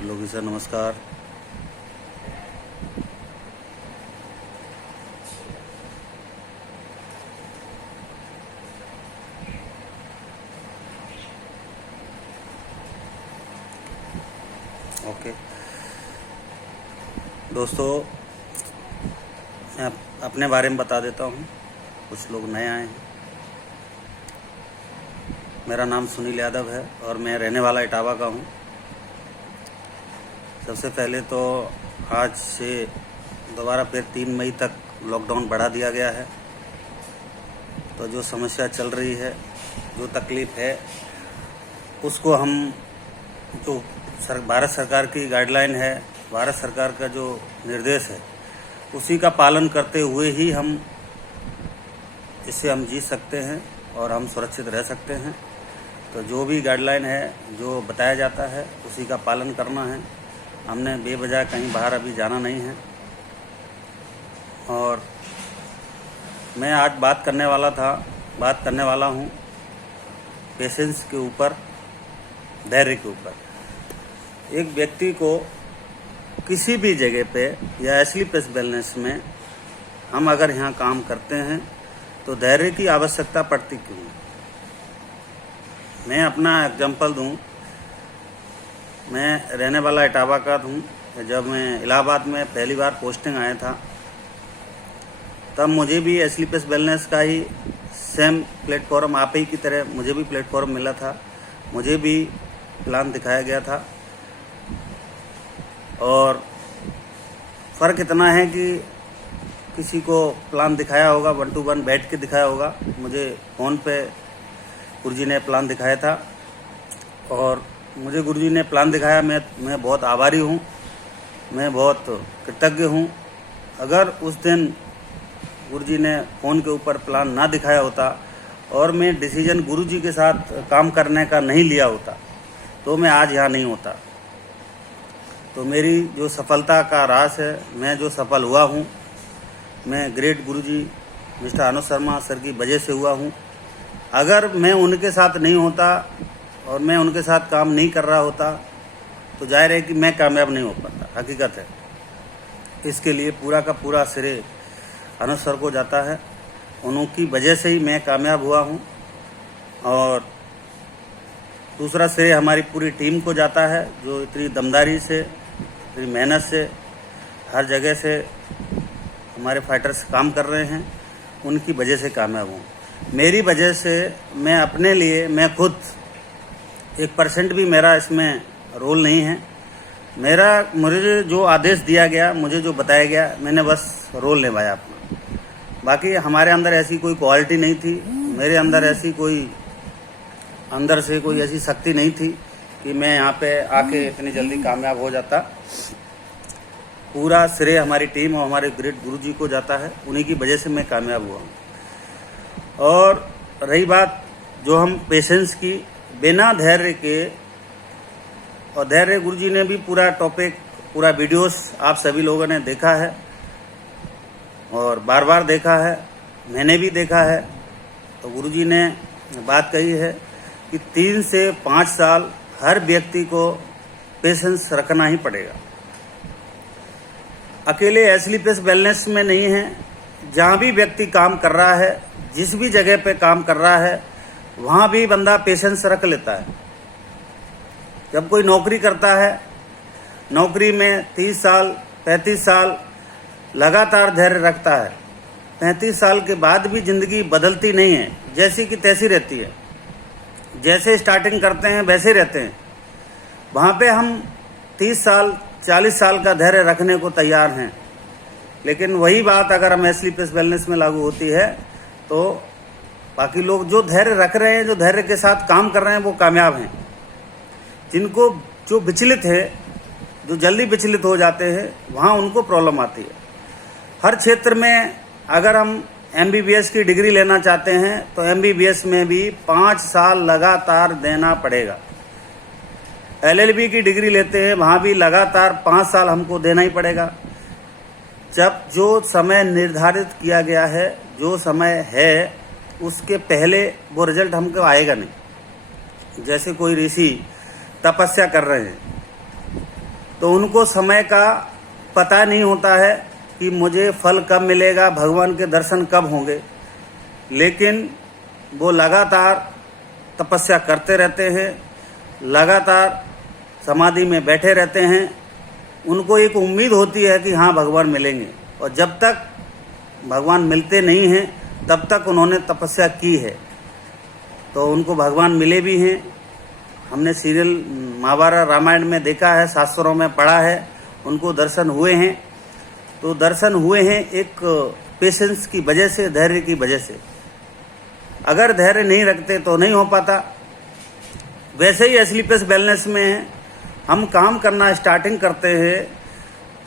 त्रिलोकी sir नमस्कार। Okay दोस्तों, मैं अपने बारे में बता देता हूँ, कुछ लोग नए आए हैं। मेरा नाम सुनील यादव है और मैं रहने वाला इटावा का हूँ। सबसे पहले तो आज से दोबारा फिर 3 मई तक लॉकडाउन बढ़ा दिया गया है। तो जो समस्या चल रही है, जो तकलीफ़ है, उसको हम जो भारत सरकार की गाइडलाइन है, भारत सरकार का जो निर्देश है, उसी का पालन करते हुए ही इससे हम जी सकते हैं और हम सुरक्षित रह सकते हैं। तो जो भी गाइडलाइन है, जो बताया जाता है, उसी का पालन करना है। हमने बेवजह कहीं बाहर अभी जाना नहीं है। और मैं आज बात करने वाला हूँ पेशेंस के ऊपर, धैर्य के ऊपर। एक व्यक्ति को किसी भी जगह पे या एस्लीपेस वेलनेस में हम अगर यहाँ काम करते हैं तो धैर्य की आवश्यकता पड़ती क्यों है? मैं अपना एग्जांपल दूँ। मैं रहने वाला इटावा का हूँ। जब मैं इलाहाबाद में पहली बार पोस्टिंग आया था, तब मुझे भी एस्लीपेस वेलनेस का ही सेम प्लेटफॉर्म, आप ही की तरह मुझे भी प्लेटफॉर्म मिला था। मुझे भी प्लान दिखाया गया था। और फ़र्क इतना है कि किसी को प्लान दिखाया होगा, 1 to 1 बैठ के दिखाया होगा। मुझे फ़ोन पे गुरुजी ने प्लान दिखाया था और मुझे गुरुजी ने प्लान दिखाया। मैं बहुत आभारी हूँ, मैं बहुत कृतज्ञ हूँ। अगर उस दिन गुरुजी ने फ़ोन के ऊपर प्लान ना दिखाया होता और मैं डिसीजन गुरुजी के साथ काम करने का नहीं लिया होता, तो मैं आज यहाँ नहीं होता। तो मेरी जो सफलता का राज है, मैं जो सफल हुआ हूँ, मैं ग्रेट गुरुजी मिस्टर अनुज शर्मा सर की वजह से हुआ हूँ। अगर मैं उनके साथ नहीं होता और मैं उनके साथ काम नहीं कर रहा होता, तो जाहिर है कि मैं कामयाब नहीं हो पाता। हकीकत है। इसके लिए पूरा का पूरा श्रेय अनुज सर को जाता है। उनकी वजह से ही मैं कामयाब हुआ हूँ। और दूसरा श्रेय हमारी पूरी टीम को जाता है, जो इतनी दमदारी से, इतनी मेहनत से, हर जगह से हमारे फाइटर्स काम कर रहे हैं। उनकी वजह से कामयाब हूँ। मेरी वजह से मैं अपने लिए, मैं खुद 1% भी मेरा इसमें रोल नहीं है। मुझे जो आदेश दिया गया, मुझे जो बताया गया, मैंने बस रोल निभाया अपना। बाकी हमारे अंदर ऐसी कोई क्वालिटी नहीं थी, मेरे अंदर ऐसी कोई अंदर से कोई ऐसी शक्ति नहीं थी कि मैं यहाँ पे आके इतनी जल्दी कामयाब हो जाता। पूरा श्रेय हमारी टीम और हमारे ग्रेट गुरुजी को जाता है। उन्हीं की वजह से मैं कामयाब हुआ हूँ। और रही बात जो हम पेशेंस की, बिना धैर्य के, और धैर्य गुरुजी ने भी पूरा टॉपिक, पूरा वीडियोस आप सभी लोगों ने देखा है और बार बार देखा है, मैंने भी देखा है। तो गुरुजी ने बात कही है कि 3 से 5 साल हर व्यक्ति को पेशेंस रखना ही पड़ेगा। अकेले एस्लीपेस वेलनेस में नहीं है, जहाँ भी व्यक्ति काम कर रहा है, जिस भी जगह पे काम कर रहा है, वहाँ भी बंदा पेशेंस रख लेता है। जब कोई नौकरी करता है, नौकरी में 30 साल 35 साल लगातार धैर्य रखता है। 35 साल के बाद भी ज़िंदगी बदलती नहीं है, जैसी की तैसी रहती है। जैसे स्टार्टिंग करते हैं वैसे रहते हैं। वहाँ पे हम 30 साल 40 साल का धैर्य रखने को तैयार हैं। लेकिन वही बात अगर हम एस्लीपेस वेलनेस में लागू होती है, तो बाकी लोग जो धैर्य रख रहे हैं, जो धैर्य के साथ काम कर रहे हैं, वो कामयाब हैं। जिनको जो विचलित है, जो जल्दी विचलित हो जाते हैं, वहाँ उनको प्रॉब्लम आती है। हर क्षेत्र में अगर हम MBBS की डिग्री लेना चाहते हैं, तो MBBS में भी 5 साल लगातार देना पड़ेगा। LLB की डिग्री लेते हैं, वहाँ भी लगातार 5 साल हमको देना ही पड़ेगा। जब जो समय निर्धारित किया गया है, जो समय है, उसके पहले वो रिजल्ट हमको आएगा नहीं। जैसे कोई ऋषि तपस्या कर रहे हैं, तो उनको समय का पता नहीं होता है कि मुझे फल कब मिलेगा, भगवान के दर्शन कब होंगे। लेकिन वो लगातार तपस्या करते रहते हैं, लगातार समाधि में बैठे रहते हैं। उनको एक उम्मीद होती है कि हाँ भगवान मिलेंगे, और जब तक भगवान मिलते नहीं हैं तब तक उन्होंने तपस्या की है, तो उनको भगवान मिले भी हैं। हमने सीरियल महाभारत रामायण में देखा है, शास्त्रों में पढ़ा है, उनको दर्शन हुए हैं। तो दर्शन हुए हैं एक पेशेंस की वजह से, धैर्य की वजह से। अगर धैर्य नहीं रखते तो नहीं हो पाता। वैसे ही स्लीपलेस वेलनेस में हम काम करना स्टार्टिंग करते हैं,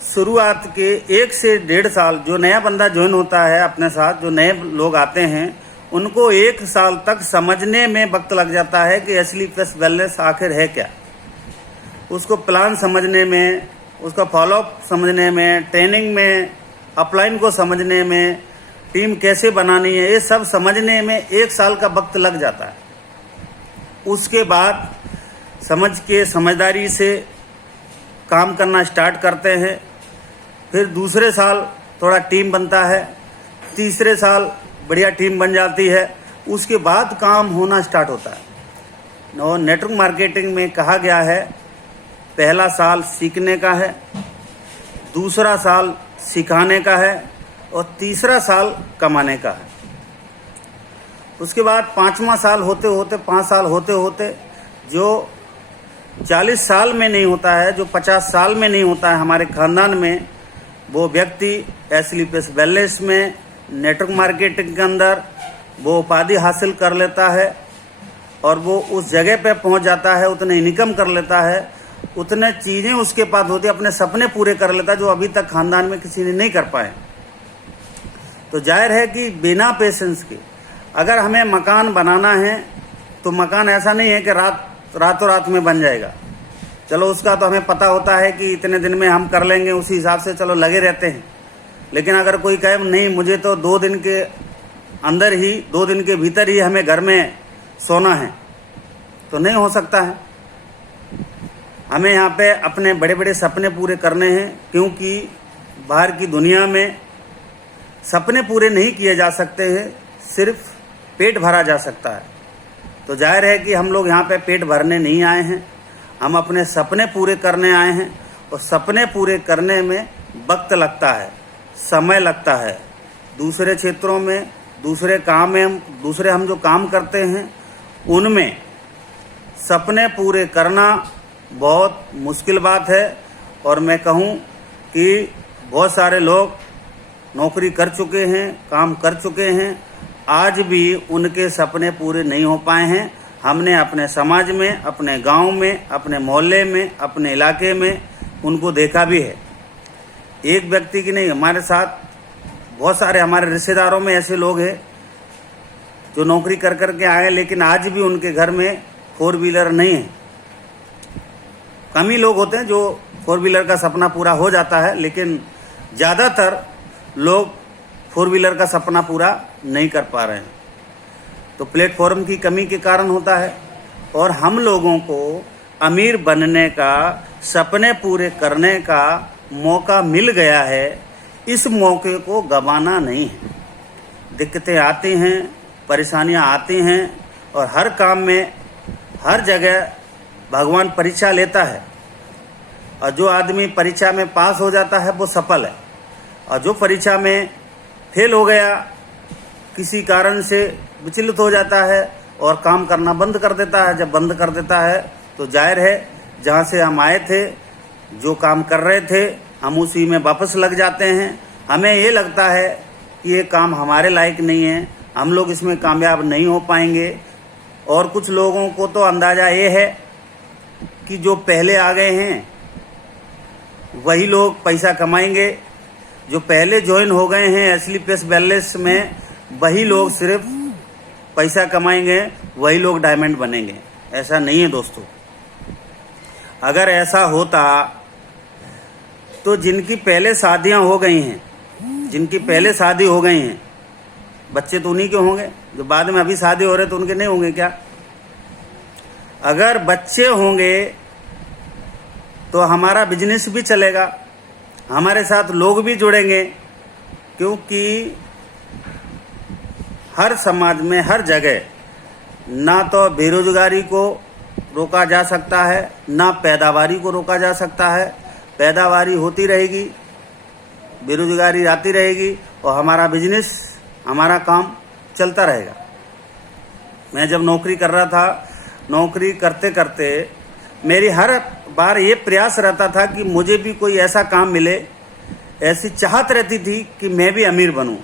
शुरुआत के 1 से 1.5 साल जो नया बंदा ज्वाइन होता है अपने साथ, जो नए लोग आते हैं, उनको 1 साल तक समझने में वक्त लग जाता है कि स्लीपलेस वेलनेस आखिर है क्या। उसको प्लान समझने में, उसका फॉलोअप समझने में, ट्रेनिंग में, अपलाइन को समझने में, टीम कैसे बनानी है, ये सब समझने में 1 साल का वक्त लग जाता है। उसके बाद समझ के समझदारी से काम करना स्टार्ट करते हैं। फिर दूसरे साल थोड़ा टीम बनता है, तीसरे साल बढ़िया टीम बन जाती है, उसके बाद काम होना स्टार्ट होता है। और नेटवर्क मार्केटिंग में कहा गया है पहला साल सीखने का है, दूसरा साल सिखाने का है, और तीसरा साल कमाने का है। उसके बाद 5वां साल होते होते, 5 साल होते होते, जो 40 साल में नहीं होता है, जो 50 साल में नहीं होता है हमारे खानदान में, वो व्यक्ति स्लीपलेस वेलनेस में, नेटवर्क मार्केटिंग के अंदर वो उपाधि हासिल कर लेता है, और वो उस जगह पे पहुंच जाता है, उतने इनकम कर लेता है, उतने चीज़ें उसके पास होती है, अपने सपने पूरे कर लेता है जो अभी तक खानदान में किसी ने नहीं कर पाए। तो जाहिर है कि बिना पेशेंस के अगर हमें मकान बनाना है तो मकान ऐसा नहीं है कि रातों रात में बन जाएगा। चलो उसका तो हमें पता होता है कि इतने दिन में हम कर लेंगे, उसी हिसाब से चलो लगे रहते हैं। लेकिन अगर कोई कहे नहीं मुझे तो 2 दिन के अंदर ही, 2 दिन के भीतर ही हमें घर में सोना है, तो नहीं हो सकता है। हमें यहाँ पे अपने बड़े बड़े सपने पूरे करने हैं, क्योंकि बाहर की दुनिया में सपने पूरे नहीं किए जा सकते हैं, सिर्फ पेट भरा जा सकता है। तो जाहिर है कि हम लोग यहाँ पे पेट भरने नहीं आए हैं, हम अपने सपने पूरे करने आए हैं। और सपने पूरे करने में वक्त लगता है, समय लगता है। दूसरे क्षेत्रों में, दूसरे काम में, दूसरे हम जो काम करते हैं उनमें सपने पूरे करना बहुत मुश्किल बात है। और मैं कहूँ कि बहुत सारे लोग नौकरी कर चुके हैं, काम कर चुके हैं, आज भी उनके सपने पूरे नहीं हो पाए हैं। हमने अपने समाज में, अपने गांव में, अपने मोहल्ले में, अपने इलाके में उनको देखा भी है। एक व्यक्ति की नहीं, हमारे साथ बहुत सारे हमारे रिश्तेदारों में ऐसे लोग हैं जो नौकरी कर कर के आए, लेकिन आज भी उनके घर में 4 व्हीलर नहीं है। कम ही लोग होते हैं जो 4 व्हीलर का सपना पूरा हो जाता है, लेकिन ज़्यादातर लोग 4 व्हीलर का सपना पूरा नहीं कर पा रहे हैं। तो प्लेटफॉर्म की कमी के कारण होता है। और हम लोगों को अमीर बनने का, सपने पूरे करने का मौका मिल गया है, इस मौके को गंवाना नहीं है। दिक्कतें आती हैं, परेशानियां आती हैं, और हर काम में, हर जगह भगवान परीक्षा लेता है। और जो आदमी परीक्षा में पास हो जाता है वो सफल है, और जो परीक्षा में फेल हो गया, किसी कारण से विचलित हो जाता है और काम करना बंद कर देता है। जब बंद कर देता है तो जाहिर है जहाँ से हम आए थे, जो काम कर रहे थे, हम उसी में वापस लग जाते हैं। हमें ये लगता है कि ये काम हमारे लायक नहीं है, हम लोग इसमें कामयाब नहीं हो पाएंगे। और कुछ लोगों को तो अंदाज़ा ये है कि जो पहले आ गए हैं वही लोग पैसा कमाएंगे, जो पहले ज्वाइन हो गए हैं स्लीपलेस वेलनेस में वही लोग सिर्फ पैसा कमाएंगे, वही लोग डायमंड बनेंगे। ऐसा नहीं है दोस्तों। अगर ऐसा होता तो जिनकी पहले शादियां हो गई हैं, जिनकी पहले शादी हो गई हैं, बच्चे तो उन्हीं के होंगे। जो बाद में अभी शादी हो रहे तो उनके नहीं होंगे क्या? अगर बच्चे होंगे तो हमारा बिजनेस भी चलेगा, हमारे साथ लोग भी जुड़ेंगे, क्योंकि हर समाज में हर जगह ना तो बेरोजगारी को रोका जा सकता है, ना पैदावारी को रोका जा सकता है। पैदावारी होती रहेगी, बेरोजगारी आती रहेगी और हमारा बिजनेस, हमारा काम चलता रहेगा। मैं जब नौकरी कर रहा था, नौकरी करते करते मेरी हर बार ये प्रयास रहता था कि मुझे भी कोई ऐसा काम मिले, ऐसी चाहत रहती थी कि मैं भी अमीर बनूं।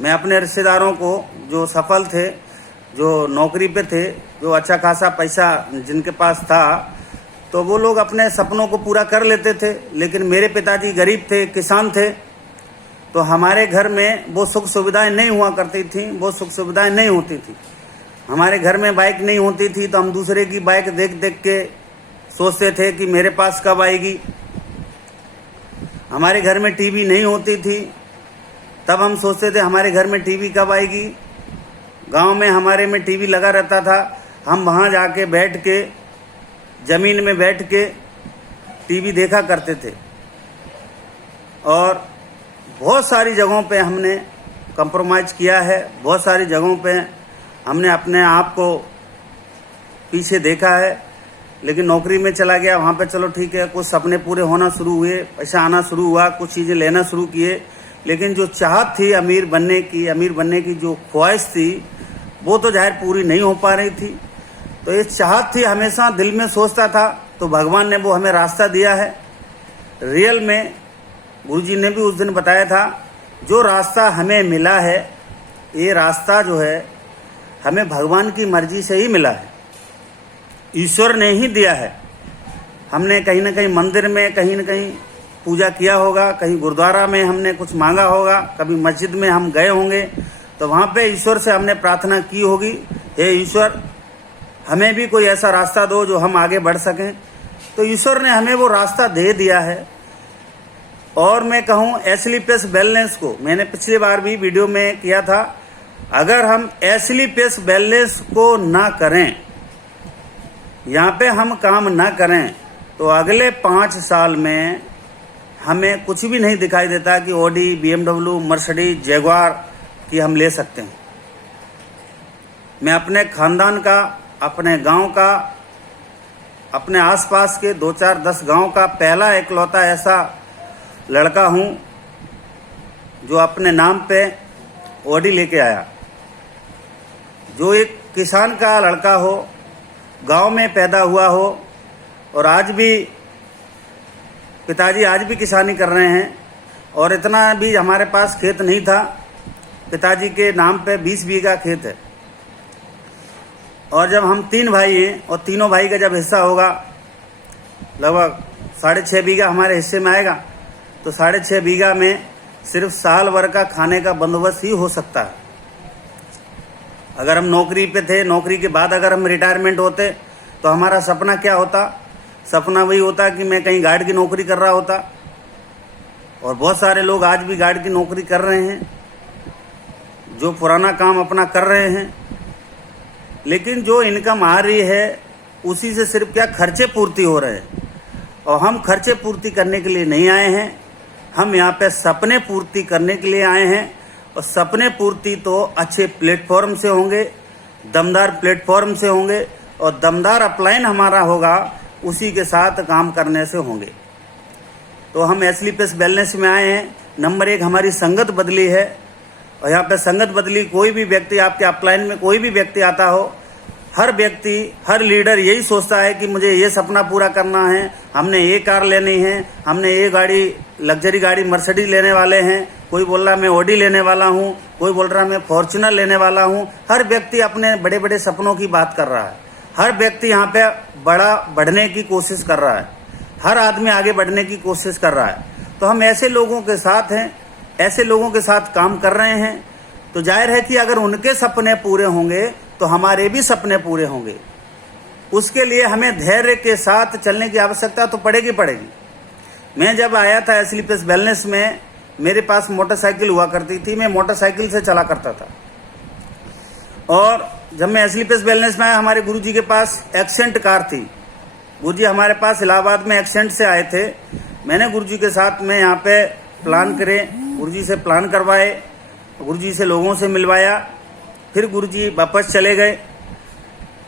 मैं अपने रिश्तेदारों को जो सफल थे, जो नौकरी पे थे, जो अच्छा खासा पैसा जिनके पास था, तो वो लोग अपने सपनों को पूरा कर लेते थे। लेकिन मेरे पिताजी गरीब थे, किसान थे, तो हमारे घर में वो सुख सुविधाएं नहीं हुआ करती थी, वो सुख सुविधाएं नहीं होती थी। हमारे घर में बाइक नहीं होती थी तो हम दूसरे की बाइक देख देख के सोचते थे कि मेरे पास कब आएगी। हमारे घर में टीवी नहीं होती थी, तब हम सोचते थे हमारे घर में टीवी कब आएगी। गांव में हमारे में टीवी लगा रहता था, हम वहां जाके बैठ के ज़मीन में बैठ के टीवी देखा करते थे। और बहुत सारी जगहों पे हमने कंप्रोमाइज़ किया है, बहुत सारी जगहों पे हमने अपने आप को पीछे देखा है। लेकिन नौकरी में चला गया, वहाँ पे चलो ठीक है, कुछ सपने पूरे होना शुरू हुए, पैसा आना शुरू हुआ, कुछ चीज़ें लेना शुरू किए। लेकिन जो चाहत थी अमीर बनने की जो ख्वाहिश थी, वो तो जाहिर पूरी नहीं हो पा रही थी। तो ये चाहत थी, हमेशा दिल में सोचता था, तो भगवान ने वो हमें रास्ता दिया है। रियल में गुरुजी ने भी उस दिन बताया था, जो रास्ता हमें मिला है, ये रास्ता जो है हमें भगवान की मर्जी से ही मिला है, ईश्वर ने ही दिया है। हमने कहीं ना कहीं मंदिर में कहीं ना कहीं पूजा किया होगा, कहीं गुरुद्वारा में हमने कुछ मांगा होगा, कभी मस्जिद में हम गए होंगे, तो वहाँ पे ईश्वर से हमने प्रार्थना की होगी, हे ईश्वर हमें भी कोई ऐसा रास्ता दो जो हम आगे बढ़ सकें। तो ईश्वर ने हमें वो रास्ता दे दिया है। और मैं कहूँ एस्लीपियस बैलेंस को, मैंने पिछली बार भी वीडियो में किया था, अगर हम एस्लीपियस बैलेंस को ना करें, यहाँ पे हम काम ना करें, तो अगले 5 साल में हमें कुछ भी नहीं दिखाई देता कि ऑडी, BMW, मर्सिडीज, जैगुआर की हम ले सकते हैं। मैं अपने खानदान का, अपने गांव का, अपने आसपास के 2-4-10 गांव का पहला इकलौता ऐसा लड़का हूं जो अपने नाम पे ऑडी लेके आया। जो एक किसान का लड़का हो, गांव में पैदा हुआ हो, और आज भी पिताजी आज भी किसानी कर रहे हैं। और इतना भी हमारे पास खेत नहीं था, पिताजी के नाम पे 20 बीघा खेत है। और जब हम 3 भाई हैं और तीनों भाई का जब हिस्सा होगा, लगभग 6.5 बीघा हमारे हिस्से में आएगा, तो 6.5 बीघा में सिर्फ साल भर का खाने का बंदोबस्त ही हो सकता है। अगर हम नौकरी पे थे, नौकरी के बाद अगर हम रिटायरमेंट होते, तो हमारा सपना क्या होता? सपना वही होता कि मैं कहीं गार्ड की नौकरी कर रहा होता। और बहुत सारे लोग आज भी गार्ड की नौकरी कर रहे हैं, जो पुराना काम अपना कर रहे हैं। लेकिन जो इनकम आ रही है उसी से सिर्फ क्या खर्चे पूर्ति हो रहे हैं। और हम खर्चे पूर्ति करने के लिए नहीं आए हैं, हम यहाँ पे सपने पूर्ति करने के लिए आए हैं। और सपने पूर्ति तो अच्छे प्लेटफॉर्म से होंगे, दमदार प्लेटफॉर्म से होंगे, और दमदार अपलाइन हमारा होगा, उसी के साथ काम करने से होंगे। तो हम एस्लीपियस बैलेंस में आए हैं। नंबर 1 हमारी संगत बदली है। और यहाँ पे संगत बदली, कोई भी व्यक्ति आपके अपलाइन में कोई भी व्यक्ति आता हो, हर व्यक्ति, हर लीडर यही सोचता है कि मुझे ये सपना पूरा करना है, हमने ये कार लेनी है, हमने ये गाड़ी, लग्जरी गाड़ी मर्सिडीज लेने वाले हैं। कोई बोल रहा मैं ऑडी लेने वाला हूँ, कोई बोल रहा मैं फॉर्च्यूनर लेने वाला हूँ। हर व्यक्ति अपने बड़े बड़े सपनों की बात कर रहा है। हर व्यक्ति यहाँ पे बढ़ने की कोशिश कर रहा है। हर आदमी आगे बढ़ने की कोशिश कर रहा है। तो हम ऐसे लोगों के साथ हैं, ऐसे लोगों के साथ काम कर रहे हैं। तो जाहिर है कि अगर उनके सपने पूरे होंगे तो हमारे भी सपने पूरे होंगे। उसके लिए हमें धैर्य के साथ चलने की आवश्यकता तो पड़ेगी। मैं जब आया था एस्लीपियस वेलनेस में, मेरे पास मोटरसाइकिल हुआ करती थी, मैं मोटरसाइकिल से चला करता था। और जब मैं एस्लीपियस वेलनेस में आया, हमारे गुरुजी के पास एक्सेंट कार थी, गुरुजी हमारे पास इलाहाबाद में एक्सीडेंट से आए थे। मैंने गुरुजी के साथ में यहाँ पे प्लान करे, गुरुजी से प्लान करवाए, गुरुजी से लोगों से मिलवाया, फिर गुरुजी वापस चले गए।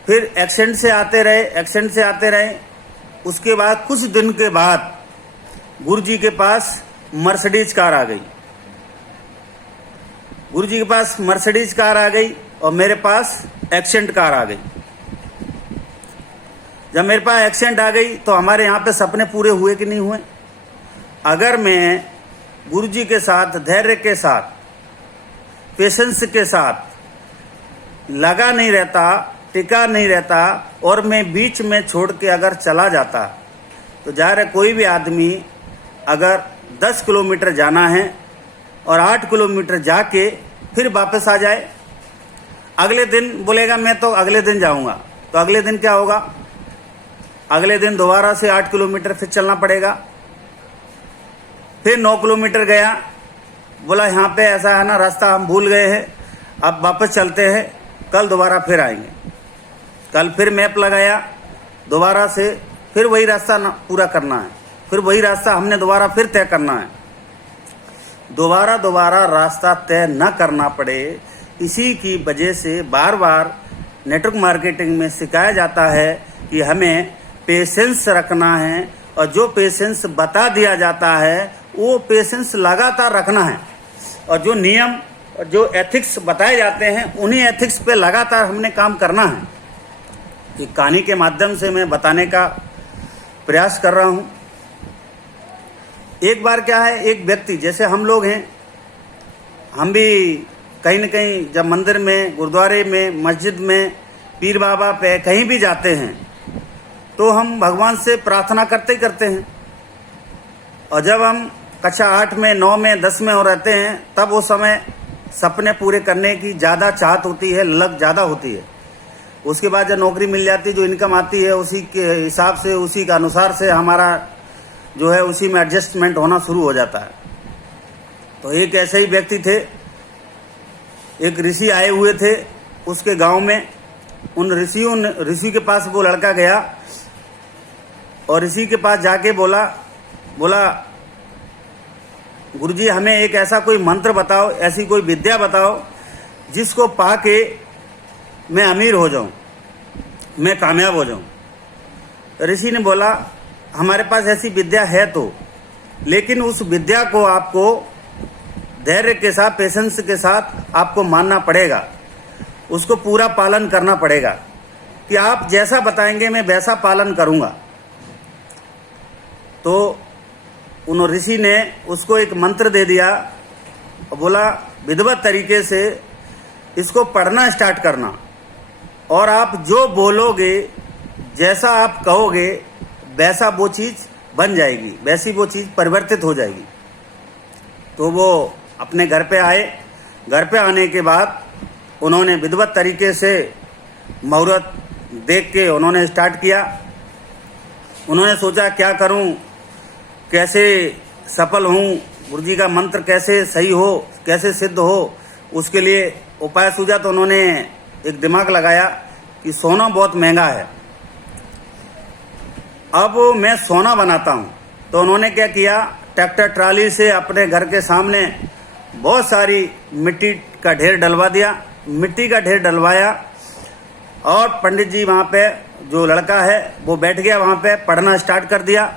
फिर एक्सीडेंट से आते रहे। उसके बाद कुछ दिन के बाद गुरुजी के पास मर्सिडीज कार आ गई। गुरुजी के पास मर्सिडीज कार आ गई और मेरे पास एक्सेंट कार आ गई। जब मेरे पास एक्सेंट आ गई तो हमारे यहाँ पे सपने पूरे हुए कि नहीं हुए? अगर मैं गुरुजी के साथ धैर्य के साथ, पेशेंस के साथ लगा नहीं रहता, टिका नहीं रहता और मैं बीच में छोड़ के अगर चला जाता तो ज़ाहिर है कोई भी आदमी अगर 10 किलोमीटर जाना है और 8 किलोमीटर जाके फिर वापस आ जाए, अगले दिन बोलेगा मैं तो अगले दिन जाऊंगा, तो अगले दिन क्या होगा? अगले दिन दोबारा से 8 किलोमीटर फिर चलना पड़ेगा। फिर 9 किलोमीटर गया, बोला यहाँ पे ऐसा है ना, रास्ता हम भूल गए हैं, अब वापस चलते हैं, कल दोबारा फिर आएंगे। कल फिर मैप लगाया, दोबारा से फिर वही रास्ता पूरा करना है, फिर वही रास्ता हमने दोबारा फिर तय करना है। दोबारा रास्ता तय न करना पड़े, इसी की वजह से बार बार नेटवर्क मार्केटिंग में सिखाया जाता है कि हमें पेशेंस रखना है और जो पेशेंस बता दिया जाता है वो पेशेंस लगातार रखना है और जो नियम और जो एथिक्स बताए जाते हैं उन्हीं एथिक्स पे लगातार हमने काम करना है। एक कहानी के माध्यम से मैं बताने का प्रयास कर रहा हूँ। एक बार क्या है, एक व्यक्ति, जैसे हम लोग हैं, हम भी कहीं न कहीं जब मंदिर में, गुरुद्वारे में, मस्जिद में, पीर बाबा पे कहीं भी जाते हैं तो हम भगवान से प्रार्थना करते ही करते हैं। और जब हम कक्षा 8 में, 9 में, 10 में हो रहते हैं तब वो समय सपने पूरे करने की ज़्यादा चाहत होती है, लग ज़्यादा होती है। उसके बाद जब नौकरी मिल जाती है, जो इनकम आती है उसी के हिसाब से, उसी के अनुसार से हमारा जो है उसी में एडजस्टमेंट होना शुरू हो जाता है। तो एक ऐसे ही व्यक्ति थे, एक ऋषि आए हुए थे उसके गांव में। उन ऋषि के पास वो लड़का गया और ऋषि के पास जाके बोला गुरुजी हमें एक ऐसा कोई मंत्र बताओ, ऐसी कोई विद्या बताओ जिसको पाके मैं अमीर हो जाऊं, मैं कामयाब हो जाऊं। ऋषि ने बोला हमारे पास ऐसी विद्या है तो, लेकिन उस विद्या को आपको धैर्य के साथ, पेशेंस के साथ आपको मानना पड़ेगा, उसको पूरा पालन करना पड़ेगा कि आप जैसा बताएंगे मैं वैसा पालन करूंगा। तो उन ऋषि ने उसको एक मंत्र दे दिया और बोला विधिवत तरीके से इसको पढ़ना स्टार्ट करना और आप जो बोलोगे, जैसा आप कहोगे वैसा वो चीज़ बन जाएगी, वैसी वो चीज़ परिवर्तित हो जाएगी। तो वो अपने घर पे आए। घर पे आने के बाद उन्होंने विधिवत तरीके से मुहूर्त देख के उन्होंने स्टार्ट किया। उन्होंने सोचा क्या करूं, कैसे सफल हूं, गुरुजी का मंत्र कैसे सही हो, कैसे सिद्ध हो, उसके लिए उपाय सूझा। तो उन्होंने एक दिमाग लगाया कि सोना बहुत महंगा है, अब मैं सोना बनाता हूं। तो उन्होंने क्या किया, ट्रैक्टर ट्राली से अपने घर के सामने बहुत सारी मिट्टी का ढेर डलवा दिया। मिट्टी का ढेर डलवाया और पंडित जी वहाँ पे, जो लड़का है वो बैठ गया वहाँ पे, पढ़ना स्टार्ट कर दिया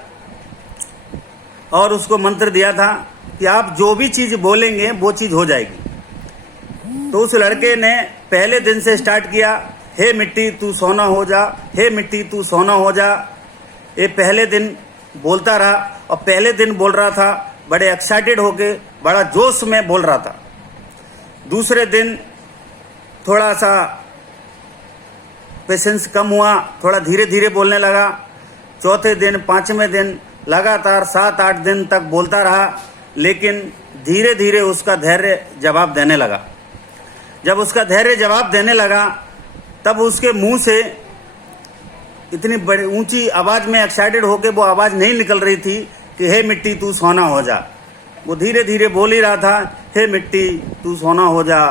और उसको मंत्र दिया था कि आप जो भी चीज़ बोलेंगे वो चीज़ हो जाएगी। तो उस लड़के ने पहले दिन से स्टार्ट किया, हे मिट्टी तू सोना हो जा, हे मिट्टी तू सोना हो जा। ये पहले दिन बोलता रहा और पहले दिन बोल रहा था बड़े एक्साइटेड होके, बड़ा जोश में बोल रहा था। दूसरे दिन थोड़ा सा पेशेंस कम हुआ, थोड़ा धीरे धीरे बोलने लगा। चौथे दिन, पांचवें दिन लगातार 7-8 दिन तक बोलता रहा, लेकिन धीरे धीरे उसका धैर्य जवाब देने लगा। जब उसका धैर्य जवाब देने लगा तब उसके मुंह से इतनी बड़ी ऊंची आवाज़ में एक्साइटेड होके वो आवाज़ नहीं निकल रही थी कि हे मिट्टी तू सोना हो जा। वो धीरे धीरे बोल ही रहा था, हे मिट्टी तू सोना हो जा,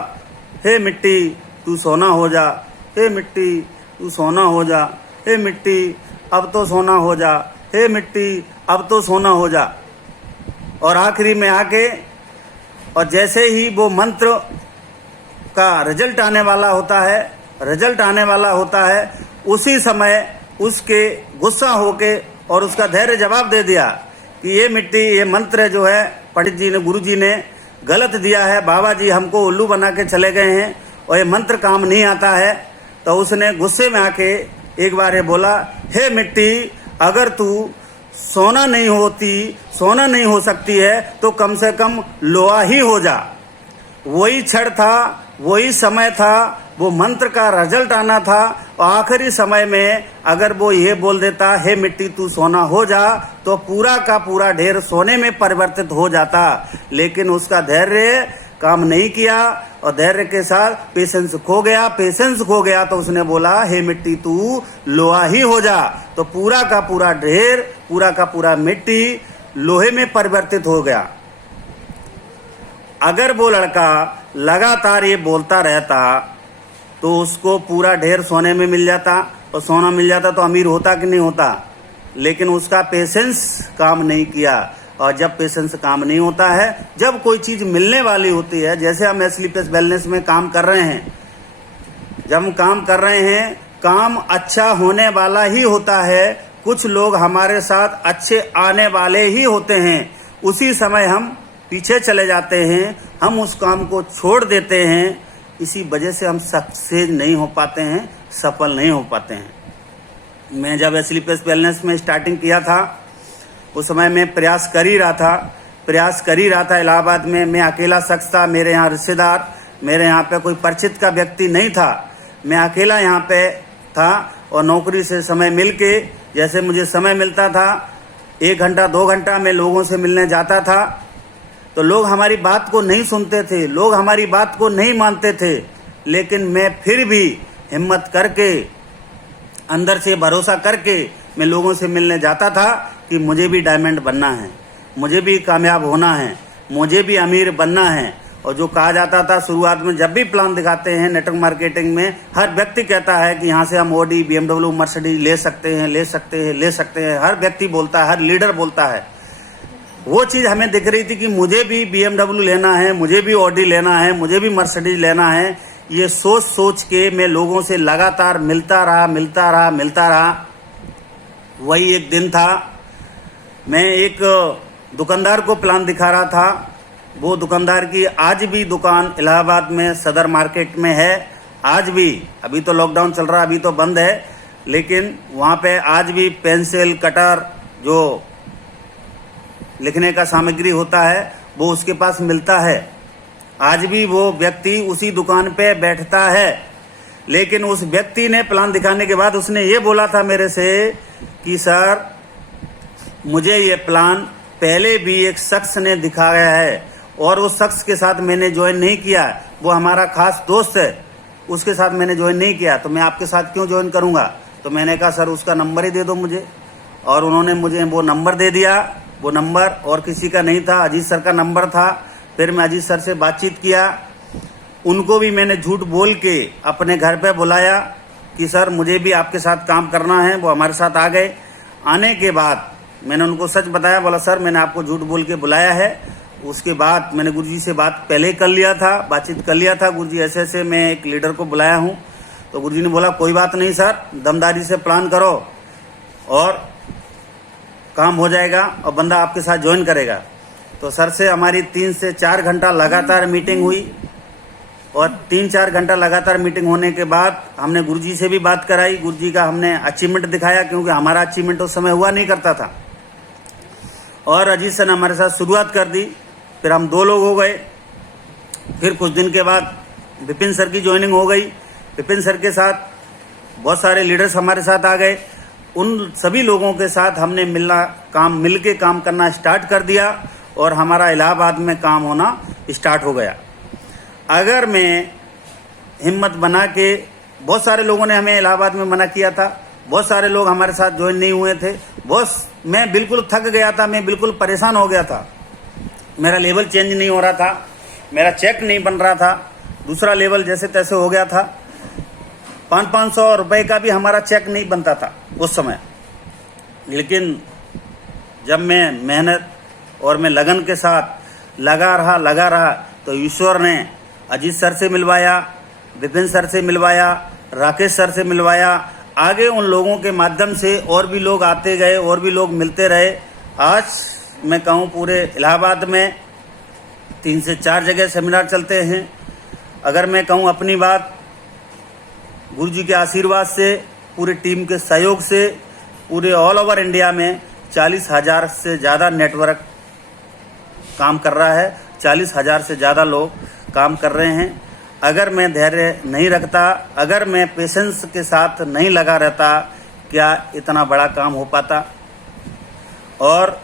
हे मिट्टी तू सोना हो जा, हे मिट्टी तू सोना हो जा, हे मिट्टी अब तो सोना हो जा, हे मिट्टी अब तो सोना हो जा। और आखिरी में आके और जैसे ही वो मंत्र का रिजल्ट आने वाला होता है, उसी समय उसके गुस्सा होके और उसका धैर्य जवाब दे दिया कि ये मिट्टी, ये मंत्र जो है पंडित जी ने, गुरु जी ने गलत दिया है, बाबा जी हमको उल्लू बना के चले गए हैं और ये मंत्र काम नहीं आता है। तो उसने गुस्से में आके एक बार ये बोला, हे मिट्टी अगर तू सोना नहीं हो सकती है तो कम से कम लोहा ही हो जा। वही क्षण था, वही समय था, वो मंत्र का रिजल्ट आना था और आखिरी समय में अगर वो ये बोल देता, हे मिट्टी तू सोना हो जा, तो पूरा का पूरा ढेर सोने में परिवर्तित हो जाता। लेकिन उसका धैर्य काम नहीं किया और धैर्य के साथ पेशेंस खो गया तो उसने बोला, हे मिट्टी तू लोहा ही हो जा, तो पूरा का पूरा ढेर, पूरा का पूरा मिट्टी लोहे में परिवर्तित हो गया। अगर वो लड़का लगातार ये बोलता रहता तो उसको पूरा ढेर सोने में मिल जाता और सोना मिल जाता तो अमीर होता कि नहीं होता। लेकिन उसका पेशेंस काम नहीं किया और जब पेशेंस काम नहीं होता है, जब कोई चीज़ मिलने वाली होती है, जैसे हम स्लीपलेस वेलनेस में काम कर रहे हैं, जब हम काम कर रहे हैं काम अच्छा होने वाला ही होता है। कुछ लोग हमारे साथ अच्छे आने वाले ही होते हैं, उसी समय हम पीछे चले जाते हैं, हम उस काम को छोड़ देते हैं। इसी वजह से हम सक्सेस नहीं हो पाते हैं, सफल नहीं हो पाते हैं। मैं जब स्लीपलेस वेलनेस में स्टार्टिंग किया था उस समय मैं प्रयास कर ही रहा था इलाहाबाद में। मैं अकेला शख्स था, मेरे यहाँ रिश्तेदार, मेरे यहाँ पे कोई परिचित का व्यक्ति नहीं था, मैं अकेला यहाँ पे था। और नौकरी से समय मिल के जैसे मुझे समय मिलता था 1 घंटा 2 घंटा मैं लोगों से मिलने जाता था, तो लोग हमारी बात को नहीं सुनते थे, लोग हमारी बात को नहीं मानते थे। लेकिन मैं फिर भी हिम्मत करके, अंदर से भरोसा करके मैं लोगों से मिलने जाता था कि मुझे भी डायमंड बनना है, मुझे भी कामयाब होना है, मुझे भी अमीर बनना है। और जो कहा जाता था शुरुआत में, जब भी प्लान दिखाते हैं नेटवर्क मार्केटिंग में, हर व्यक्ति कहता है कि यहाँ से हम ऑडी, BMW, मर्सिडीज ले सकते हैं। हर व्यक्ति बोलता है, हर लीडर बोलता है। वो चीज़ हमें दिख रही थी कि मुझे भी BMW लेना है, मुझे भी ऑडी लेना है, मुझे भी मर्सिडीज लेना है। ये सोच के मैं लोगों से लगातार मिलता रहा। वही एक दिन था, मैं एक दुकानदार को प्लान दिखा रहा था। वो दुकानदार की आज भी दुकान इलाहाबाद में सदर मार्केट में है, आज भी। अभी तो लॉकडाउन चल रहा है, अभी तो बंद है, लेकिन वहाँ पे आज भी पेंसिल, कटर, जो लिखने का सामग्री होता है वो उसके पास मिलता है। आज भी वो व्यक्ति उसी दुकान पे बैठता है। लेकिन उस व्यक्ति ने प्लान दिखाने के बाद उसने ये बोला था मेरे से कि सर मुझे ये प्लान पहले भी एक शख्स ने दिखाया है और उस शख्स के साथ मैंने ज्वाइन नहीं किया, वो हमारा खास दोस्त है, उसके साथ मैंने ज्वाइन नहीं किया, तो मैं आपके साथ क्यों ज्वाइन करूँगा। तो मैंने कहा सर उसका नंबर ही दे दो मुझे। और उन्होंने मुझे वो नंबर दे दिया। वो नंबर और किसी का नहीं था, अजीत सर का नंबर था। फिर मैं अजीत सर से बातचीत किया, उनको भी मैंने झूठ बोल के अपने घर पे बुलाया कि सर मुझे भी आपके साथ काम करना है। वो हमारे साथ आ गए। आने के बाद मैंने उनको सच बताया, बोला सर मैंने आपको झूठ बोल के बुलाया है। उसके बाद मैंने गुरुजी से बात पहले कर लिया था, बातचीत कर लिया था, गुरुजी ऐसे मैं एक लीडर को बुलाया हूँ। तो गुरुजी ने बोला कोई बात नहीं सर, दमदारी से प्लान करो और काम हो जाएगा और बंदा आपके साथ ज्वाइन करेगा। तो सर से हमारी 3 से 4 घंटा लगातार मीटिंग हुई और 3-4 घंटा लगातार मीटिंग होने के बाद हमने गुरुजी से भी बात कराई। गुरुजी का हमने अचीवमेंट दिखाया, क्योंकि हमारा अचीवमेंट उस समय हुआ नहीं करता था। और अजीत सर ने हमारे साथ शुरुआत कर दी। फिर हम 2 लोग हो गए। फिर कुछ दिन के बाद विपिन सर की ज्वाइनिंग हो गई। विपिन सर के साथ बहुत सारे लीडर्स हमारे साथ आ गए। उन सभी लोगों के साथ हमने मिल के काम करना स्टार्ट कर दिया और हमारा इलाहाबाद में काम होना स्टार्ट हो गया। अगर मैं हिम्मत बना के, बहुत सारे लोगों ने हमें इलाहाबाद में मना किया था, बहुत सारे लोग हमारे साथ ज्वाइन नहीं हुए थे। मैं बिल्कुल थक गया था, मैं बिल्कुल परेशान हो गया था। मेरा लेवल चेंज नहीं हो रहा था, मेरा चेक नहीं बन रहा था, दूसरा लेवल जैसे तैसे हो गया था। 500-500 रुपये का भी हमारा चेक नहीं बनता था उस समय। लेकिन जब मैं मेहनत और मैं लगन के साथ लगा रहा तो ईश्वर ने अजीत सर से मिलवाया, विपिन सर से मिलवाया, राकेश सर से मिलवाया। आगे उन लोगों के माध्यम से और भी लोग आते गए और भी लोग मिलते रहे। आज मैं कहूँ पूरे इलाहाबाद में 3 से 4 जगह सेमिनार चलते हैं। अगर मैं कहूँ अपनी बात, गुरु जी के आशीर्वाद से, पूरी टीम के सहयोग से पूरे ऑल ओवर इंडिया में 40,000 से ज़्यादा नेटवर्क काम कर रहा है। 40,000 से ज़्यादा लोग काम कर रहे हैं। अगर मैं धैर्य नहीं रखता, अगर मैं पेशेंस के साथ नहीं लगा रहता, क्या इतना बड़ा काम हो पाता? और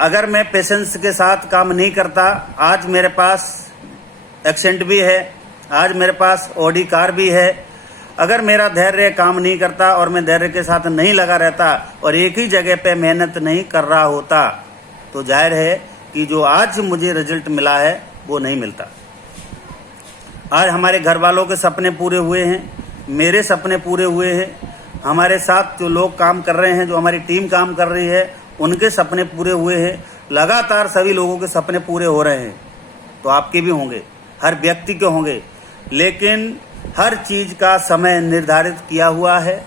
अगर मैं पेशेंस के साथ काम नहीं करता, आज मेरे पास एक्सेंट भी है, आज मेरे पास ऑडी कार भी है। अगर मेरा धैर्य काम नहीं करता और मैं धैर्य के साथ नहीं लगा रहता और एक ही जगह पे मेहनत नहीं कर रहा होता, तो जाहिर है कि जो आज मुझे रिजल्ट मिला है वो नहीं मिलता। आज हमारे घर वालों के सपने पूरे हुए हैं, मेरे सपने पूरे हुए हैं, हमारे साथ जो लोग काम कर रहे हैं, जो हमारी टीम काम कर रही है, उनके सपने पूरे हुए हैं। लगातार सभी लोगों के सपने पूरे हो रहे हैं। तो आपके भी होंगे, हर व्यक्ति के होंगे, लेकिन हर चीज़ का समय निर्धारित किया हुआ है।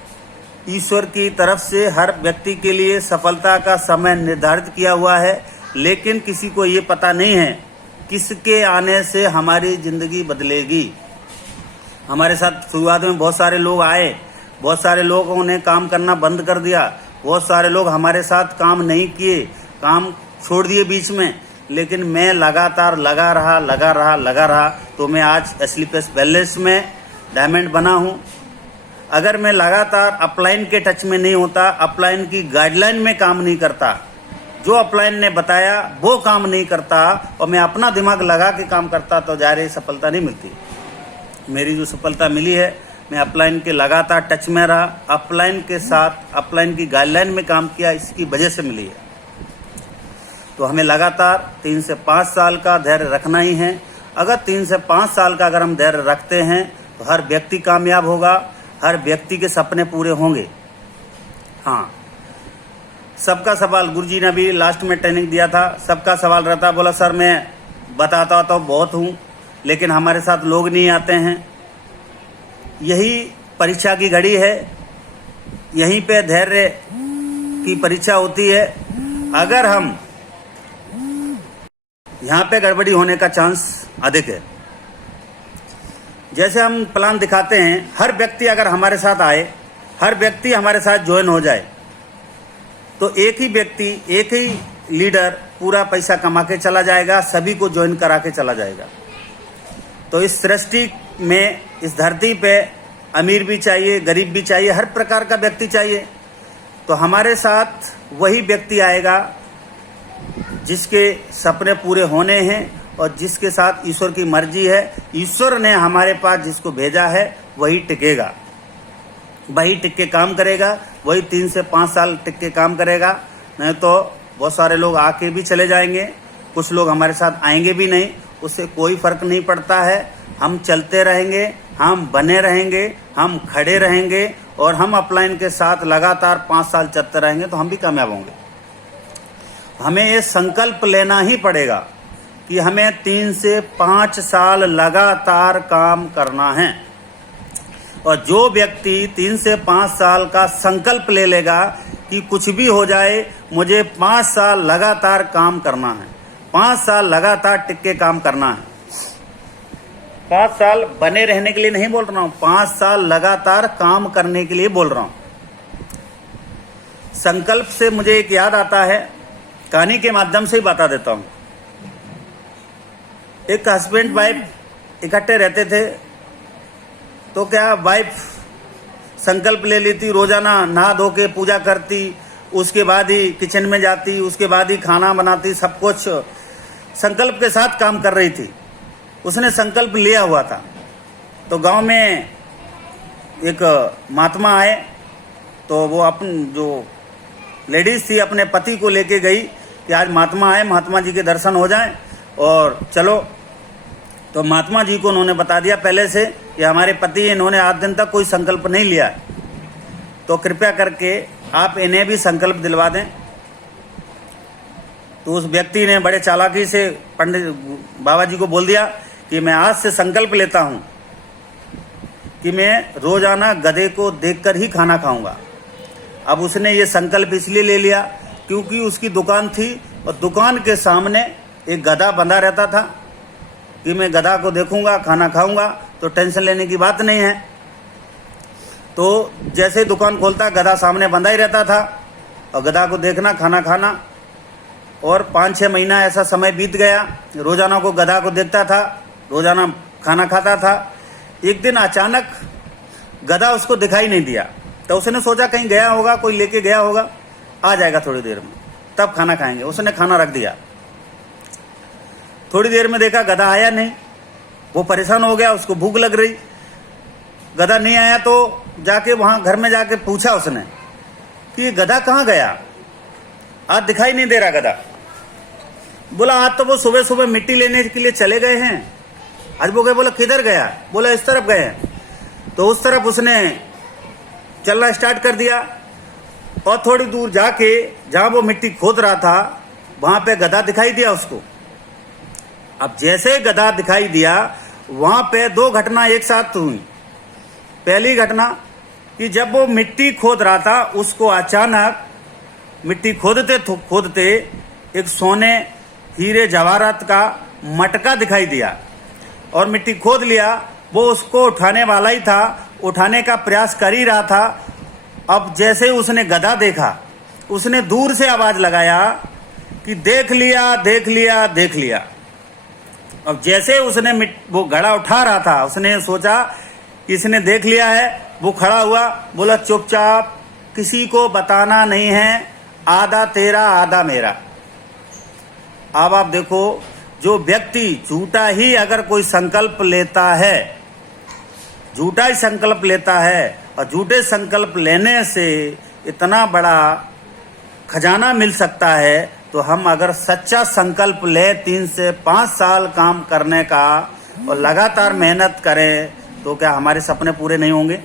ईश्वर की तरफ से हर व्यक्ति के लिए सफलता का समय निर्धारित किया हुआ है, लेकिन किसी को ये पता नहीं है किसके आने से हमारी ज़िंदगी बदलेगी। हमारे साथ शुरुआत में बहुत सारे लोग आए, बहुत सारे लोगों ने काम करना बंद कर दिया, बहुत सारे लोग हमारे साथ काम नहीं किए, काम छोड़ दिए बीच में, लेकिन मैं लगातार लगा रहा तो मैं आज एसलीपीएस वेलनेस में डायमंड बना हूँ। अगर मैं लगातार अपलाइन के टच में नहीं होता, अपलाइन की गाइडलाइन में काम नहीं करता, जो अपलाइन ने बताया वो काम नहीं करता और मैं अपना दिमाग लगा के काम करता, तो जाहिर सफलता नहीं मिलती। मेरी जो सफलता मिली है, मैं अपलाइन के लगातार टच में रहा, अपलाइन के साथ अपलाइन की गाइडलाइन में काम किया, इसकी वजह से मिली है। तो हमें लगातार 3 से 5 साल का धैर्य रखना ही है। अगर 3 से 5 साल का अगर हम धैर्य रखते हैं तो हर व्यक्ति कामयाब होगा, हर व्यक्ति के सपने पूरे होंगे। हाँ, सबका सवाल, गुरुजी ने अभी लास्ट में ट्रेनिंग दिया था, सबका सवाल रहता, बोला सर मैं बताता तो बहुत हूँ, लेकिन हमारे साथ लोग नहीं आते हैं। यही परीक्षा की घड़ी है, यहीं पे धैर्य की परीक्षा होती है। अगर हम यहाँ पे गड़बड़ी होने का चांस अधिक है। जैसे हम प्लान दिखाते हैं, हर व्यक्ति अगर हमारे साथ आए, हर व्यक्ति हमारे साथ ज्वाइन हो जाए, तो एक ही व्यक्ति, एक ही लीडर पूरा पैसा कमा के चला जाएगा, सभी को ज्वाइन करा के चला जाएगा। तो इस सृष्टि में, इस धरती पे अमीर भी चाहिए, गरीब भी चाहिए, हर प्रकार का व्यक्ति चाहिए। तो हमारे साथ वही व्यक्ति आएगा जिसके सपने पूरे होने हैं और जिसके साथ ईश्वर की मर्जी है। ईश्वर ने हमारे पास जिसको भेजा है वही टिकेगा, वही टिक के काम करेगा, वही 3 से 5 साल टिक के काम करेगा। नहीं तो बहुत सारे लोग आके भी चले जाएंगे, कुछ लोग हमारे साथ आएंगे भी नहीं, उससे कोई फर्क नहीं पड़ता है। हम चलते रहेंगे, हम बने रहेंगे, हम खड़े रहेंगे और हम अपलाइन के साथ लगातार 5 साल चलते रहेंगे तो हम भी कामयाब होंगे। हमें ये संकल्प लेना ही पड़ेगा कि हमें 3 से 5 साल लगातार काम करना है। और जो व्यक्ति 3 से 5 साल का संकल्प ले लेगा कि कुछ भी हो जाए, मुझे 5 साल लगातार काम करना है, 5 साल लगातार टिक के काम करना है। 5 साल बने रहने के लिए नहीं बोल रहा हूँ, 5 साल लगातार काम करने के लिए बोल रहा हूँ। संकल्प से मुझे एक याद आता है, कहानी के माध्यम से ही बता देता हूँ। एक हस्बैंड वाइफ इकट्ठे रहते थे, तो क्या वाइफ संकल्प ले लेती, रोजाना नहा धो के पूजा करती, उसके बाद ही किचन में जाती, उसके बाद ही खाना बनाती, सब कुछ संकल्प के साथ काम कर रही थी। उसने संकल्प लिया हुआ था। तो गांव में एक महात्मा आए, तो वो अपन जो लेडीज थी अपने पति को लेके गई कि आज महात्मा आए, महात्मा जी के दर्शन हो जाएं और चलो। तो महात्मा जी को उन्होंने बता दिया पहले से कि हमारे पति, इन्होंने आज दिन तक कोई संकल्प नहीं लिया है, तो कृपया करके आप इन्हें भी संकल्प दिलवा दें। तो उस व्यक्ति ने बड़े चालाकी से पंडित बाबा जी को बोल दिया कि मैं आज से संकल्प लेता हूँ कि मैं रोजाना गधे को देखकर ही खाना खाऊंगा। अब उसने ये संकल्प इसलिए ले लिया क्योंकि उसकी दुकान थी और दुकान के सामने एक गधा बंधा रहता था कि मैं गधा को देखूंगा, खाना खाऊंगा, तो टेंशन लेने की बात नहीं है। तो जैसे दुकान खोलता गधा सामने बंधा ही रहता था और गधा को देखना, खाना खाना। और 5-6 महीना ऐसा समय बीत गया। रोजाना को गधा को देखता था, रोजाना खाना खाता था। एक दिन अचानक गधा उसको दिखाई नहीं दिया। तो उसने सोचा कहीं गया होगा, कोई लेके गया होगा, आ जाएगा थोड़ी देर में, तब खाना खाएंगे। उसने खाना रख दिया। थोड़ी देर में देखा गधा आया नहीं। वो परेशान हो गया, उसको भूख लग रही। गधा नहीं आया तो जाके वहां घर में जाके पूछा उसने कि ये गधा कहाँ गया, आज दिखाई नहीं दे रहा गधा। बोला आज तो वो सुबह सुबह मिट्टी लेने के लिए चले गए हैं। आज वो गए। बोला किधर गया? बोला इस तरफ गए हैं। तो उस तरफ उसने चलना स्टार्ट कर दिया और थोड़ी दूर जाके जहां वो मिट्टी खोद रहा था वहां पे गधा दिखाई दिया उसको। अब जैसे गधा दिखाई दिया वहां पे 2 घटना एक साथ हुई। पहली घटना कि जब वो मिट्टी खोद रहा था उसको अचानक मिट्टी खोदते एक सोने हीरे जवाहरात का मटका दिखाई दिया और मिट्टी खोद लिया। वो उसको उठाने वाला ही था, उठाने का प्रयास कर ही रहा था। अब जैसे उसने गधा देखा, उसने दूर से आवाज लगाया कि देख लिया, देख लिया, देख लिया। अब जैसे उसने वो घड़ा उठा रहा था, उसने सोचा कि इसने देख लिया है। वो खड़ा हुआ, बोला चुपचाप, किसी को बताना नहीं है, आधा तेरा आधा मेरा। अब आप देखो, जो व्यक्ति झूठा ही अगर कोई संकल्प लेता है, झूठा ही संकल्प लेता है और झूठे संकल्प लेने से इतना बड़ा खजाना मिल सकता है, तो हम अगर सच्चा संकल्प ले 3 से 5 साल काम करने का और लगातार मेहनत करें तो क्या हमारे सपने पूरे नहीं होंगे?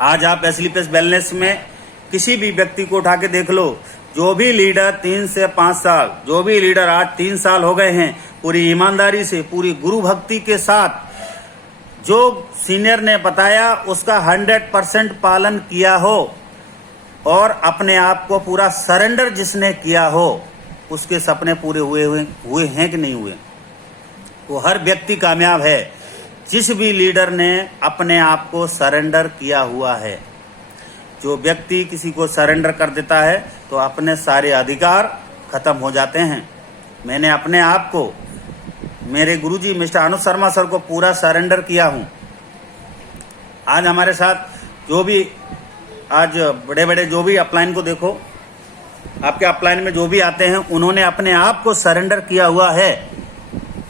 आज आप एसलीपीएस वेलनेस में किसी भी व्यक्ति को उठा के देख लो, जो भी लीडर 3 से 5 साल, जो भी लीडर आज 3 साल हो गए हैं, पूरी ईमानदारी से, पूरी गुरु भक्ति के साथ जो सीनियर ने बताया उसका 100% पालन किया हो और अपने आप को पूरा सरेंडर जिसने किया हो, उसके सपने पूरे हुए हैं कि नहीं हुए? वो हर व्यक्ति कामयाब है जिस भी लीडर ने अपने आप को सरेंडर किया हुआ है। जो व्यक्ति किसी को सरेंडर कर देता है तो अपने सारे अधिकार खत्म हो जाते हैं। मैंने अपने आप को मेरे गुरुजी मिस्टर अनुज शर्मा सर को पूरा सरेंडर किया हूँ। आज हमारे साथ जो भी आज बड़े बड़े जो भी अपलाइन को देखो, आपके अपलाइन में जो भी आते हैं उन्होंने अपने आप को सरेंडर किया हुआ है।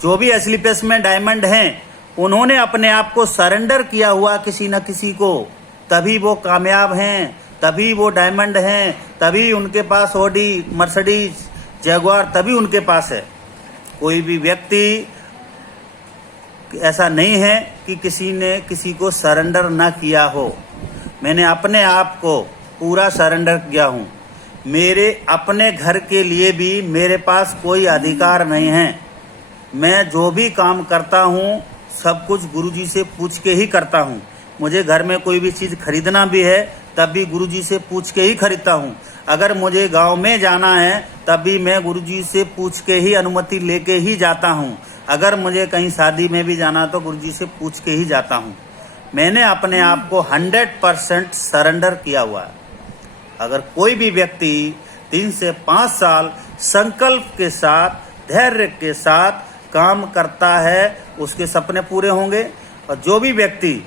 जो भी एसलीपीएस में डायमंड हैं उन्होंने अपने आप को सरेंडर किया हुआ किसी न किसी को, तभी वो कामयाब हैं, तभी वो डायमंड हैं, तभी उनके पास ऑडी, मर्सिडीज, जगुआर तभी उनके पास है। कोई भी व्यक्ति ऐसा नहीं है कि किसी ने किसी को सरेंडर ना किया हो। मैंने अपने आप को पूरा सरेंडर किया हूँ। मेरे अपने घर के लिए भी मेरे पास कोई अधिकार नहीं है। मैं जो भी काम करता हूँ सब कुछ गुरुजी से पूछ के ही करता हूँ। मुझे घर में कोई भी चीज़ खरीदना भी है तब भी गुरुजी से पूछ के ही खरीदता हूँ। अगर मुझे गांव में जाना है तब भी मैं गुरुजी से पूछ के ही अनुमति लेके ही जाता हूँ। अगर मुझे कहीं शादी में भी जाना तो गुरुजी से पूछ के ही जाता हूँ। मैंने अपने आप को 100% सरेंडर किया हुआ है। अगर कोई भी व्यक्ति 3 से 5 साल संकल्प के साथ, धैर्य के साथ काम करता है उसके सपने पूरे होंगे। और जो भी व्यक्ति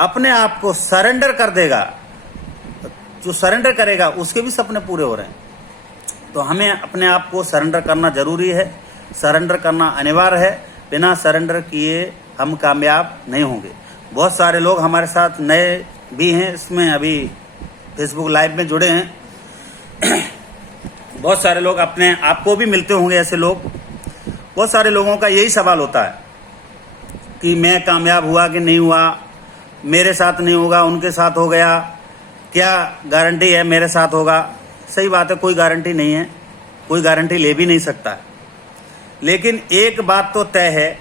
अपने आप को सरेंडर कर देगा, जो सरेंडर करेगा उसके भी सपने पूरे हो रहे हैं। तो हमें अपने आप को सरेंडर करना जरूरी है, सरेंडर करना अनिवार्य है। बिना सरेंडर किए हम कामयाब नहीं होंगे। बहुत सारे लोग हमारे साथ नए भी हैं, इसमें अभी फेसबुक लाइव में जुड़े हैं। बहुत सारे लोग अपने आपको भी मिलते होंगे ऐसे लोग। बहुत सारे लोगों का यही सवाल होता है कि मैं कामयाब हुआ कि नहीं हुआ, मेरे साथ नहीं होगा, उनके साथ हो गया, क्या गारंटी है मेरे साथ होगा? सही बात है, कोई गारंटी नहीं है, कोई गारंटी ले भी नहीं सकता। लेकिन एक बात तो तय है,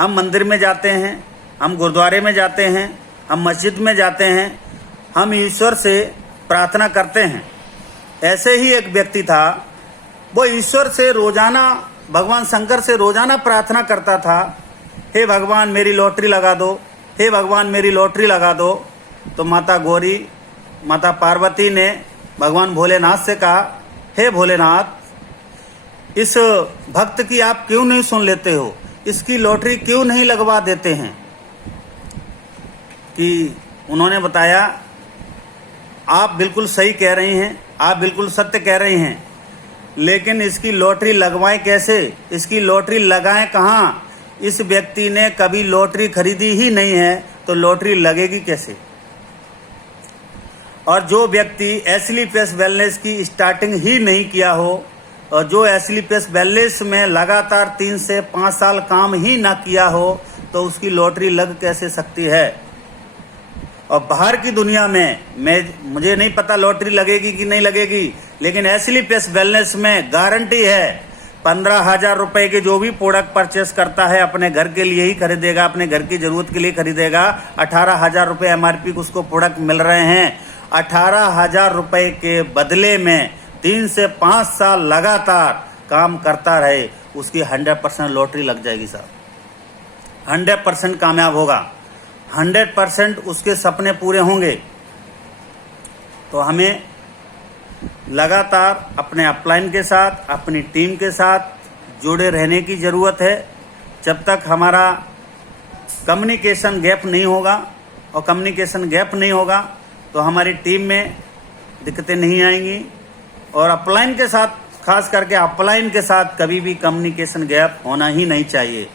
हम मंदिर में जाते हैं, हम गुरुद्वारे में जाते हैं, हम मस्जिद में जाते हैं, हम ईश्वर से प्रार्थना करते हैं। ऐसे ही एक व्यक्ति था, वो ईश्वर से रोजाना, भगवान शंकर से रोजाना प्रार्थना करता था, हे भगवान मेरी लॉटरी लगा दो, हे भगवान मेरी लॉटरी लगा दो। तो माता गौरी, माता पार्वती ने भगवान भोलेनाथ से कहा, हे भोलेनाथ, इस भक्त की आप क्यों नहीं सुन लेते हो, इसकी लॉटरी क्यों नहीं लगवा देते हैं? कि उन्होंने बताया, आप बिल्कुल सही कह रही हैं, आप बिल्कुल सत्य कह रही हैं, लेकिन इसकी लॉटरी लगवाएं कैसे, इसकी लॉटरी लगाएं कहाँ? इस व्यक्ति ने कभी लॉटरी खरीदी ही नहीं है, तो लॉटरी लगेगी कैसे? और जो व्यक्ति एसलीपेस वेलनेस की स्टार्टिंग ही नहीं किया हो, और जो एसलीपेस वेलनेस में लगातार 3 से 5 साल काम ही ना किया हो, तो उसकी लॉटरी लग कैसे सकती है? और बाहर की दुनिया में मुझे नहीं पता लॉटरी लगेगी कि नहीं लगेगी, लेकिन एसलीपेस वेलनेस में गारंटी है, 15,000 रुपए के जो भी प्रोडक्ट परचेस करता है अपने घर के लिए ही खरीदेगा, अपने घर की जरूरत के लिए खरीदेगा। 18,000 रुपये एमआरपी को उसको प्रोडक्ट मिल रहे हैं। 18,000 रुपये के बदले में 3 से 5 साल लगातार काम करता रहे, उसकी 100% लॉटरी लग जाएगी साहब, 100% कामयाब होगा, 100% उसके सपने पूरे होंगे। तो हमें लगातार अपने अपलाइन के साथ, अपनी टीम के साथ जुड़े रहने की ज़रूरत है। जब तक हमारा कम्युनिकेशन गैप नहीं होगा, और कम्युनिकेशन गैप नहीं होगा तो हमारी टीम में दिक्कतें नहीं आएंगी। और अपलाइन के साथ, खास करके अपलाइन के साथ कभी भी कम्युनिकेशन गैप होना ही नहीं चाहिए।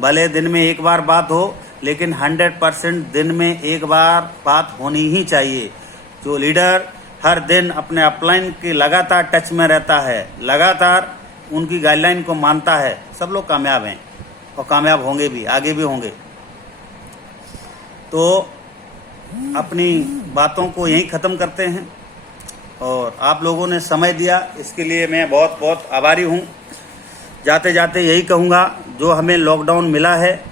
भले दिन में एक बार बात हो, लेकिन 100% दिन में एक बार बात होनी ही चाहिए। जो लीडर हर दिन अपने अपलाइन के लगातार टच में रहता है, लगातार उनकी गाइडलाइन को मानता है, सब लोग कामयाब हैं और कामयाब होंगे भी, आगे भी होंगे। तो अपनी बातों को यहीं ख़त्म करते हैं, और आप लोगों ने समय दिया, इसके लिए मैं बहुत बहुत आभारी हूँ। जाते जाते यही कहूँगा, जो हमें लॉकडाउन मिला है,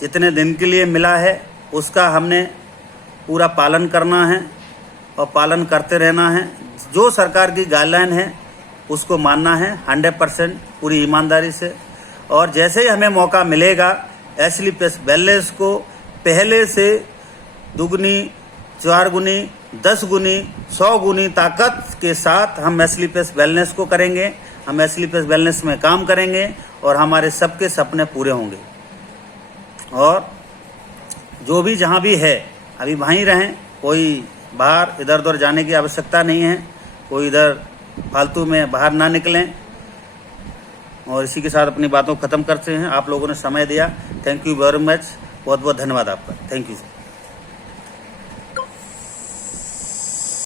जितने दिन के लिए मिला है, उसका हमने पूरा पालन करना है और पालन करते रहना है। जो सरकार की गाइडलाइन है उसको मानना है 100% पूरी ईमानदारी से। और जैसे ही हमें मौका मिलेगा, एसलीपेस वेलनेस को पहले से दुगनी, 4 गुनी, 10 गुनी, 100 गुनी ताकत के साथ हम एसलीपेस वेलनेस को करेंगे, हम एसलीपेस वेलनेस में काम करेंगे, और हमारे सबके सपने पूरे होंगे। और जो भी जहाँ भी है, अभी वहीं रहें, कोई बाहर इधर उधर जाने की आवश्यकता नहीं है, कोई इधर फालतू में बाहर ना निकलें। और इसी के साथ अपनी बातों को ख़त्म करते हैं। आप लोगों ने समय दिया, थैंक यू वेरी मच, बहुत बहुत धन्यवाद आपका, थैंक यू सर।